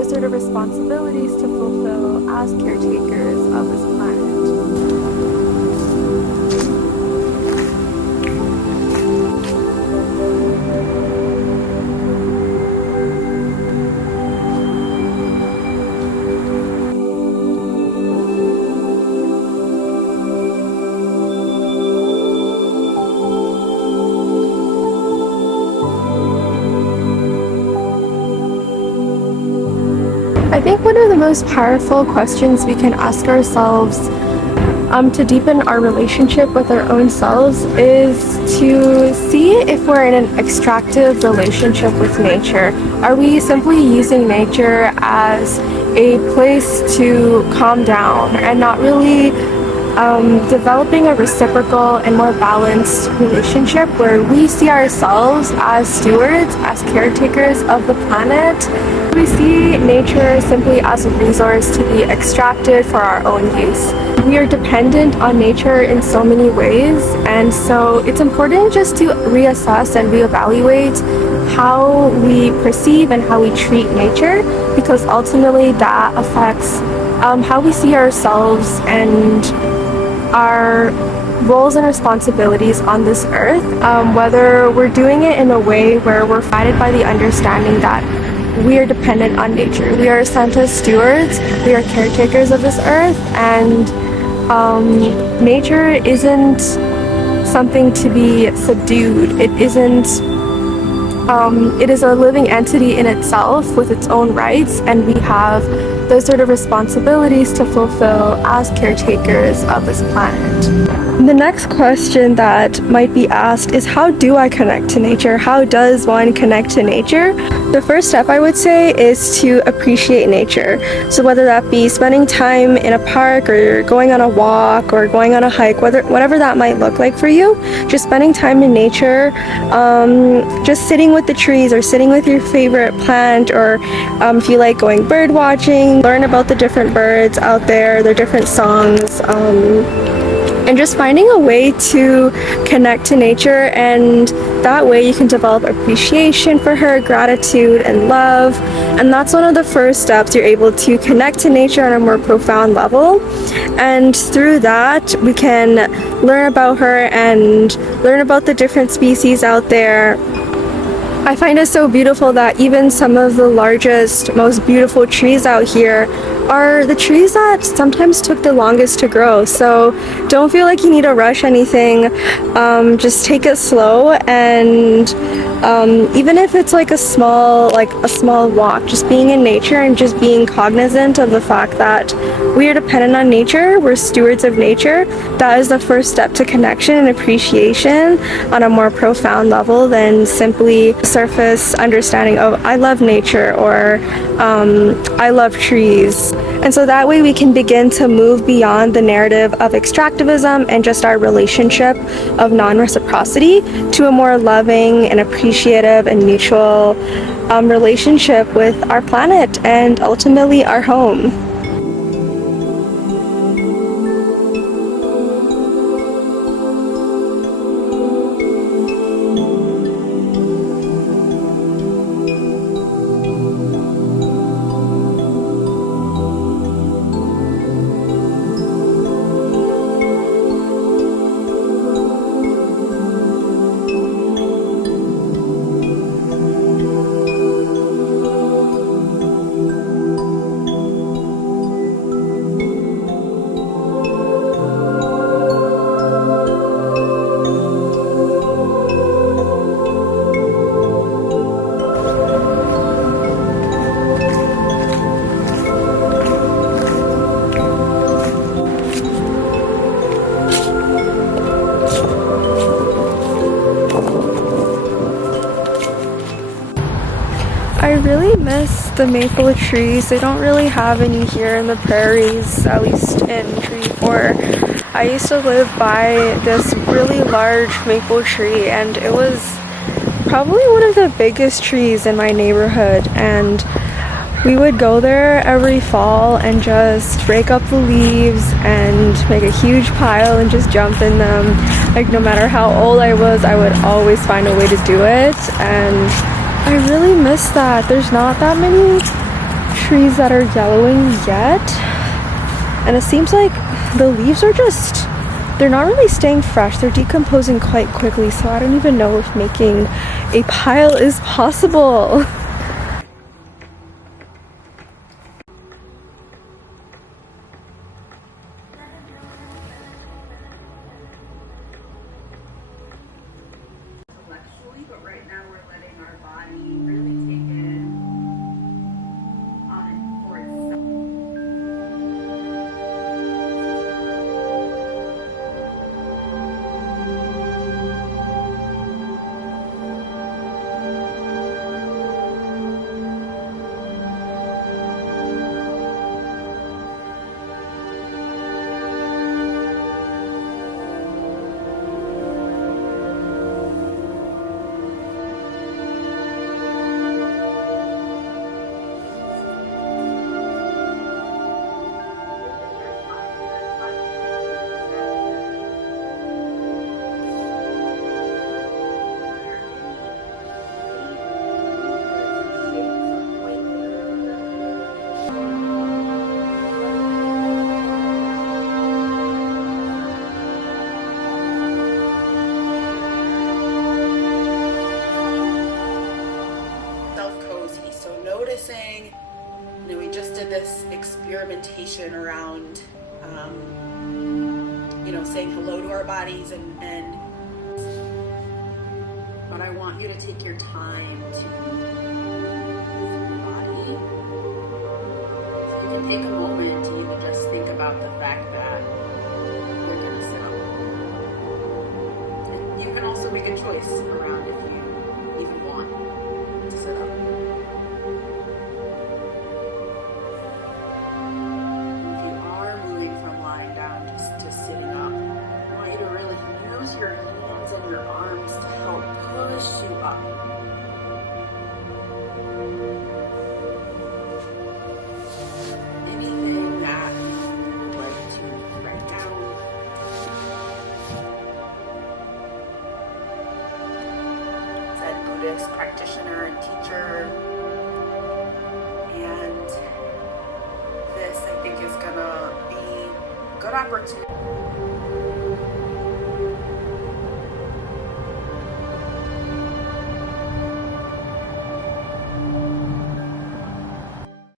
those sort of responsibilities to fulfill as caretakers of this planet. I think one of the most powerful questions we can ask ourselves to deepen our relationship with our own selves is to see if we're in an extractive relationship with nature. Are we simply using nature as a place to calm down and not really developing a reciprocal and more balanced relationship where we see ourselves as stewards, as caretakers of the planet? We see nature simply as a resource to be extracted for our own use. We are dependent on nature in so many ways, and so it's important just to reassess and reevaluate how we perceive and how we treat nature, because ultimately that affects how we see ourselves and our roles and responsibilities on this earth, whether we're doing it in a way where we're guided by the understanding that we are dependent on nature. We are sent as stewards, we are caretakers of this earth, and nature isn't something to be subdued. It isn't, it is a living entity in itself with its own rights, and we have those sort of responsibilities to fulfill as caretakers of this planet. The next question that might be asked is, how do I connect to nature? How does one connect to nature? The first step, I would say, is to appreciate nature. So whether that be spending time in a park or going on a walk or going on a hike, whatever that might look like for you, just spending time in nature, just sitting with the trees or sitting with your favorite plant, or if you like going bird watching, learn about the different birds out there, their different songs, and just finding a way to connect to nature, and that way you can develop appreciation for her, gratitude and love, and that's one of the first steps. You're able to connect to nature on a more profound level, and through that we can learn about her and learn about the different species out there. I find it so beautiful that even some of the largest, most beautiful trees out here are the trees that sometimes took the longest to grow. So don't feel like you need to rush anything. Just take it slow, and even if it's like a small walk, just being in nature and just being cognizant of the fact that we are dependent on nature, we're stewards of nature, that is the first step to connection and appreciation on a more profound level than simply surface understanding of I love nature or I love trees. And so that way we can begin to move beyond the narrative of extractivism and just our relationship of non-reciprocity to a more loving and appreciative and mutual relationship with our planet and ultimately our home. I really miss the maple trees. They don't really have any here in the prairies, at least in Tree 4. I used to live by this really large maple tree, and it was probably one of the biggest trees in my neighborhood, and we would go there every fall and just rake up the leaves and make a huge pile and just jump in them. Like, no matter how old I was, I would always find a way to do it, and I really miss that. There's not that many trees that are yellowing yet, and it seems like the leaves are just, they're not really staying fresh. They're decomposing quite quickly, so I don't even know if making a pile is possible. But right now we're letting our body really take it on it for itself. Cozy. So noticing, we just did this experimentation around, saying hello to our bodies and but I want you to take your time to move your body. So you can take a moment to even just think about the fact that you're going to sit up. And you can also make a choice around if you even want to sit up. If you are moving from lying down just to sitting up, I want you to really use your hands and your arms to help push you up. Anything that you would like to write down. Zen Buddhist practitioner and teacher. And this, I think, is gonna be a good opportunity.